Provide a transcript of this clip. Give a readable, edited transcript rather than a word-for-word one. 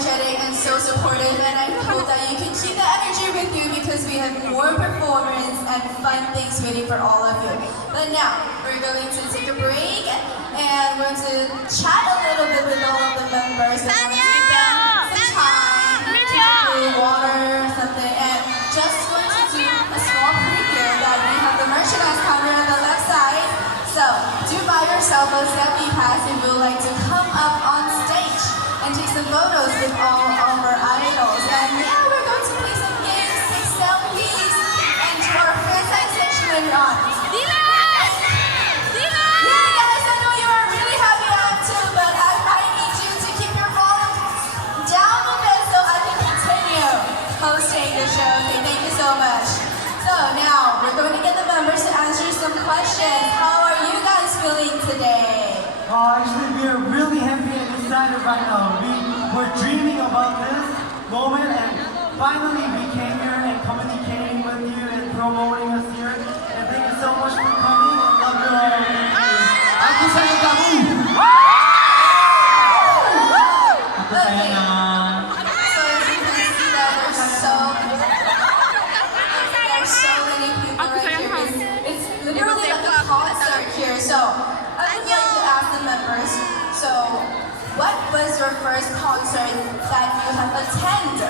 energetic and so supportive, and I hope that you can keep the energy with you because we have more performance and fun things waiting for all of you. But now, we're going to take a break and we're going to chat a little bit with all of the members. We're going to give them some time to drink water or something, and just going to do a small preview that we have the merchandise counter on the left side. So, do buy yourself a selfie pass if you would like to come up on stage and take some photos with all of our idols. And yeah, we're going to play some games, take selfies, and to our fan side section later on. Yeah, guys, I know you are really happy I'm too, but I need you to keep your volume down a bit so I can continue hosting the show. Okay, thank you so much. So now, we're going to get the members to answer some questions. How are you guys feeling today? Actually, we are really happy and excited right now. We were dreaming about this moment, and finally we came here and communicating with you and promoting us here. And thank you so much for coming. Love you all. Aku sayang kamu. Aku sayang. So as you can see that there's so many people right here. It's literally like a concert here. So I would like to ask the members, so what was your first concert that you have attended?